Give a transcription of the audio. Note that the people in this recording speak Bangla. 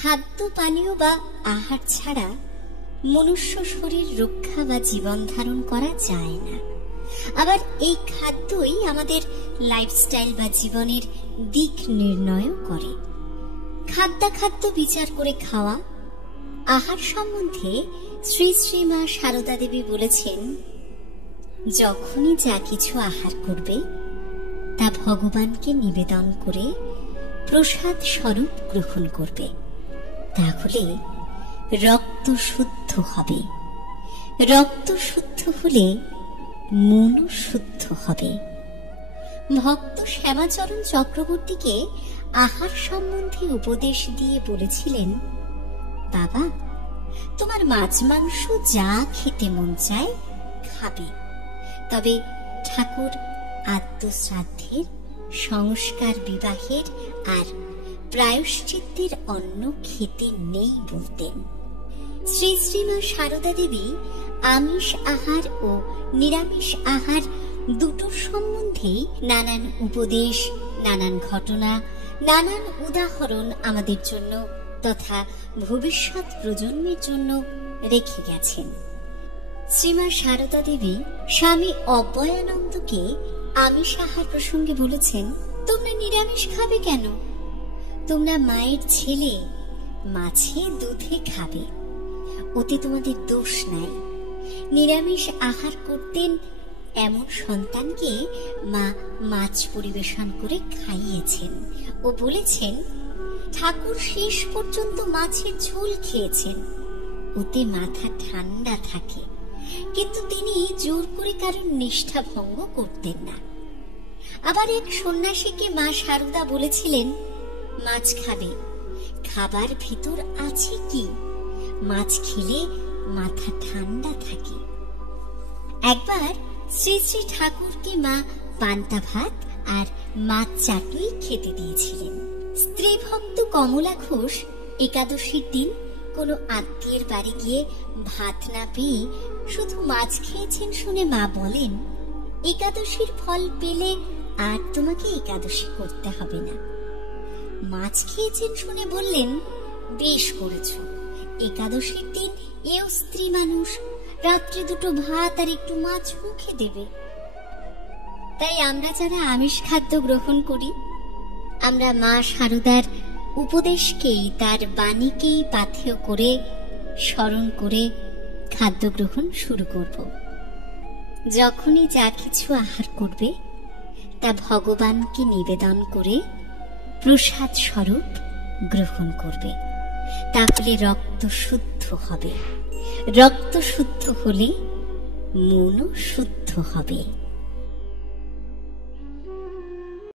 খাদ্য পানীয় বা আহার ছাড়া মনুষ্য শরীর রক্ষা বা জীবন ধারণ করা যায় না। আবার এই খাদ্যই আমাদের লাইফস্টাইল বা জীবনের দিক নির্ণয় করে। খাদ্যাখাদ্য বিচার করে খাওয়া। আহার সম্বন্ধে শ্রী শ্রী মা সারদা দেবী বলেছেন, যখনই যা কিছু আহার করবে তা ভগবানকে নিবেদন করে প্রসাদ স্বরূপ গ্রহণ করবে, তাহলে রক্ত শুদ্ধ হবে। রক্ত শুদ্ধ হলে মন শুদ্ধ হবে। ভক্ত শ্যামাচরণ চক্রবর্তীকে আহার সম্বন্ধে উপদেশ দিয়ে বলেছিলেন, বাবা, তোমার মাছ মাংস যা খেতে মন চায় খাবে, তবে ঠাকুর আত্মশ্রাদ্ধের, সংস্কার বিবাহের আর প্রায়শ্চিত্তের অন্ন খেতে নেই বলতেন। শ্রী শ্রীমা সারদা দেবী আমিষ আহার ও নিরামিষ আহার দুটোর সম্বন্ধে নানান উপদেশ, নানান ঘটনা, নানান উদাহরণ আমাদের জন্য তথা ভবিষ্যৎ প্রজন্মের জন্য রেখে গেছেন। শ্রীমা সারদা দেবী স্বামী অভয়ানন্দকে আমিষ আহার প্রসঙ্গে বলেছেন, তোমরা নিরামিষ খাবে কেন? তোমরা মায়ের ছেলে, মাছে দুধে খাবে, ওতে তোমাদের দোষ নাই। নিরামিষ আহার করতেন এমন সন্তানকে মা মাছ পরিবেশন করে খাইয়েছেন ও বলেছেন, ঠাকুর শেষ পর্যন্ত মাছের ঝোল খেয়েছেন, ওতে মাথা ঠান্ডা থাকে, কিন্তু তিনি জোর করে কারণ নিষ্ঠা ভঙ্গ করতেন না। আবার এক সন্ন্যাসীকে মা সারদা বলেছিলেন, মাছ খাবে, খাবার ভিতর আছে কি? মাছ খেলে মাথা ঠান্ডা থাকে। একবার শ্রী শ্রী ঠাকুরকে মা পান্তা ভাত আর মাছ চাটুই খেতে দিয়েছিলেন। স্ত্রী ভক্ত কমলা ঘোষ একাদশীর দিন কোনো আত্মীয়ের বাড়ি গিয়ে ভাত না পেয়ে শুধু মাছ খেয়েছেন শুনে মা বলেন, একাদশীর ফল পেলে আর তোমাকে একাদশী করতে হবে না। মাছ খেয়েছেন শুনে বললেন, বেশ করেছ, একাদশীর দিন এও স্ত্রী মানুষ, রাত্রে দুটো ভাত আর একটু মাছ মুখে দেবে। তাই আমরা যারা আমিষ খাদ্য গ্রহণ করি, আমরা মা সারদার উপদেশকেই, তার বাণীকেই পাথেয় করে স্মরণ করে খাদ্য গ্রহণ শুরু করব। যখনই যা কিছু আহার করবে তা ভগবানকে নিবেদন করে প্রসাদ স্বরূপ গ্রহণ করবে, তাহলে রক্ত শুদ্ধ হবে। রক্ত শুদ্ধ হলে মনও শুদ্ধ হবে।